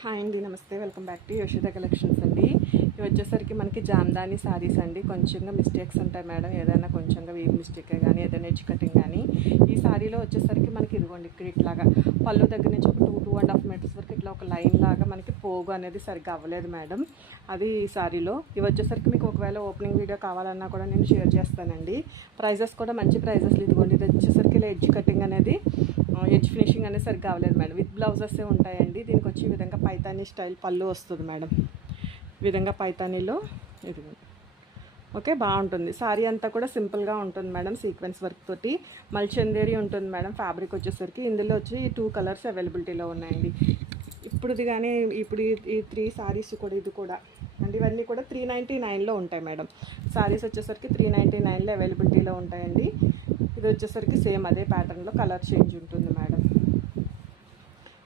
Hi అండి, నమస్తే. Welcome back to Yashoda collections అండి. ఇవి వచ్చేసరికి మనకి జామ్దాని శారీస్ అండి. కొంచెంగా మిస్టేక్స్ ఉంటాయి మేడం, ఏదైనా కొంచెంగా వీవ్ మిస్టేక్ కానీ ఏదైనా ఎడ్జ్ కటింగ్ కానీ. ఈ శారీలో వచ్చేసరికి మనకి ఇదిగోండి ఇక్కడ ఇట్లాగా పళ్ళు దగ్గర నుంచి ఒక 2.5 మీటర్స్ వరకు ఇట్లా ఒక లైన్ లాగా మనకి పోగు అనేది సరిగ్గా అవ్వలేదు మేడం. అది ఈ శారీలో. ఇవి వచ్చేసరికి మీకు ఒకవేళ ఓపెనింగ్ వీడియో కావాలన్నా కూడా నేను షేర్ చేస్తానండి. ప్రైజెస్ కూడా మంచి ప్రైజెస్ ఇదిగోండి. ఇది వచ్చేసరికి ఇలా ఎడ్జ్ కటింగ్ అనేది ఎడ్జ్ ఫినిషింగ్ అనేది సరిగ్గా అవ్వలేదు మేడం. విత్ బ్లౌజెస్ ఉంటాయండి. దీనికి వచ్చి ఈ విధంగా పైతానీ స్టైల్ పళ్ళు వస్తుంది మేడం. ఈ విధంగా పైతానీలో ఇది ఓకే, బాగుంటుంది. సారీ అంతా కూడా సింపుల్గా ఉంటుంది మేడం. సీక్వెన్స్ వర్క్ తోటి మల్చందేరి ఉంటుంది మేడం. ఫ్యాబ్రిక్ వచ్చేసరికి ఇందులో వచ్చి 2 కలర్స్ అవైలబిలిటీలో ఉన్నాయండి. ఇప్పుడుది కానీ ఇప్పుడు ఈ 3 సారీస్ కూడా ఇది కూడా అండ్ ఇవన్నీ కూడా 399లో ఉంటాయి మేడం. సారీస్ వచ్చేసరికి 399లో అవైలబిలిటీలో ఉంటాయండి. ఇది వచ్చేసరికి సేమ్ అదే ప్యాటర్న్లో కలర్ చేంజ్ ఉంటుంది మేడం.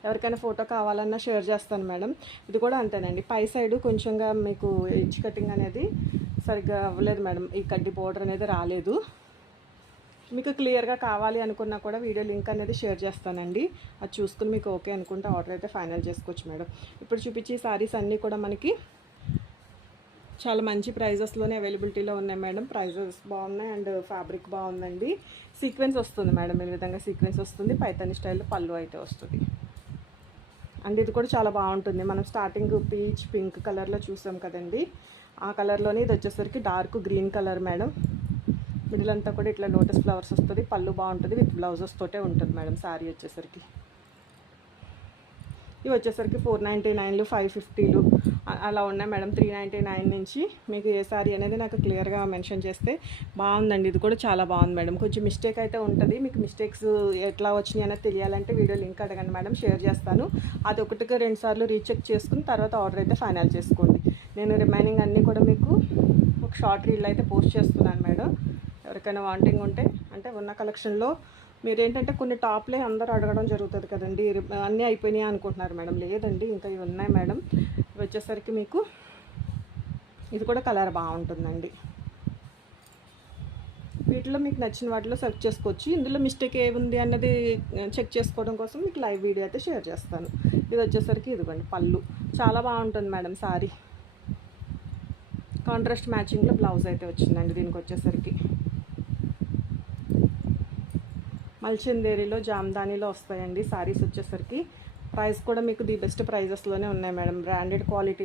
ఎవరికైనా ఫోటో కావాలన్నా షేర్ చేస్తాను మేడం. ఇది కూడా అంతేనండి. పై సైడు కొంచెంగా మీకు ఎడ్జ్ కటింగ్ అనేది సరిగ్గా అవ్వలేదు మేడం. ఈ కడ్డీ బోర్డర్ అనేది రాలేదు. మీకు క్లియర్గా కావాలి అనుకున్నా కూడా వీడియో లింక్ అనేది షేర్ చేస్తానండి. అది చూసుకుని మీకు ఓకే అనుకుంటే ఆర్డర్ అయితే ఫైనల్ చేసుకోవచ్చు మేడం. ఇప్పుడు చూపించే సారీస్ అన్నీ కూడా మనకి చాలా మంచి ప్రైజెస్లోనే అవైలబిలిటీలో ఉన్నాయి మేడం. ప్రైజెస్ బాగున్నాయి అండ్ ఫ్యాబ్రిక్ బాగుందండి. సీక్వెన్స్ వస్తుంది మేడం. ఈ విధంగా సీక్వెన్స్ వస్తుంది. పైతాని స్టైల్లో పళ్ళు అయితే వస్తుంది అండ్ ఇది కూడా చాలా బాగుంటుంది. మనం స్టార్టింగ్ పీచ్ పింక్ కలర్లో చూసాం కదండి, ఆ కలర్లోనే ఇది వచ్చేసరికి dark green colour madam. Middle అంతా కూడా ఇట్లా లోటస్ ఫ్లవర్స్ వస్తుంది. పళ్ళు బాగుంటుంది. విత్ బ్లౌజెస్ తోటే ఉంటుంది మేడం శారీ వచ్చేసరికి. ఇవి వచ్చేసరికి 499లు 550లు అలా ఉన్నాయి మేడం. 399 నుంచి మీకు ఏ సారీ అనేది నాకు క్లియర్గా మెన్షన్ చేస్తే బాగుందండి. ఇది కూడా చాలా బాగుంది మేడం. కొంచెం మిస్టేక్ అయితే ఉంటుంది. మీకు మిస్టేక్స్ ఎట్లా వచ్చినాయి అనేది తెలియాలంటే వీడియో లింక్ అడగండి మేడం, షేర్ చేస్తాను. అది ఒకటికి 2 సార్లు రీచెక్ చేసుకుని తర్వాత ఆర్డర్ అయితే ఫైనల్ చేసుకోండి. నేను రిమైనింగ్ అన్నీ కూడా మీకు ఒక షార్ట్ రీల్ అయితే పోస్ట్ చేస్తున్నాను మేడం. ఎవరికైనా వాంటింగ్ ఉంటే అంటే ఉన్న కలెక్షన్లో మీరేంటంటే కొన్ని టాప్లే అందరూ అడగడం జరుగుతుంది కదండి, అన్నీ అయిపోయినాయి అనుకుంటున్నారు మేడం. లేదండి, ఇంకా ఇవి ఉన్నాయి మేడం. ఇవి వచ్చేసరికి మీకు ఇది కూడా కలర్ బాగుంటుందండి. వీటిలో మీకు నచ్చిన వాటిలో సెలెక్ట్ చేసుకోవచ్చు. ఇందులో మిస్టేక్ ఏముంది అన్నది చెక్ చేసుకోవడం కోసం మీకు లైవ్ వీడియో అయితే షేర్ చేస్తాను. ఇది వచ్చేసరికి ఇదిగోండి పళ్ళు చాలా బాగుంటుంది మేడం. సారీ కాంట్రాస్ట్ మ్యాచింగ్లో బ్లౌజ్ అయితే వచ్చిందండి. దీనికి వచ్చేసరికి మల్చందేరిలో జామ్దానిలో వస్తాయండి సారీస్ వచ్చేసరికి. ప్రైస్ కూడా మీకు ది బెస్ట్ ప్రైజెస్లోనే ఉన్నాయి మేడం. Branded quality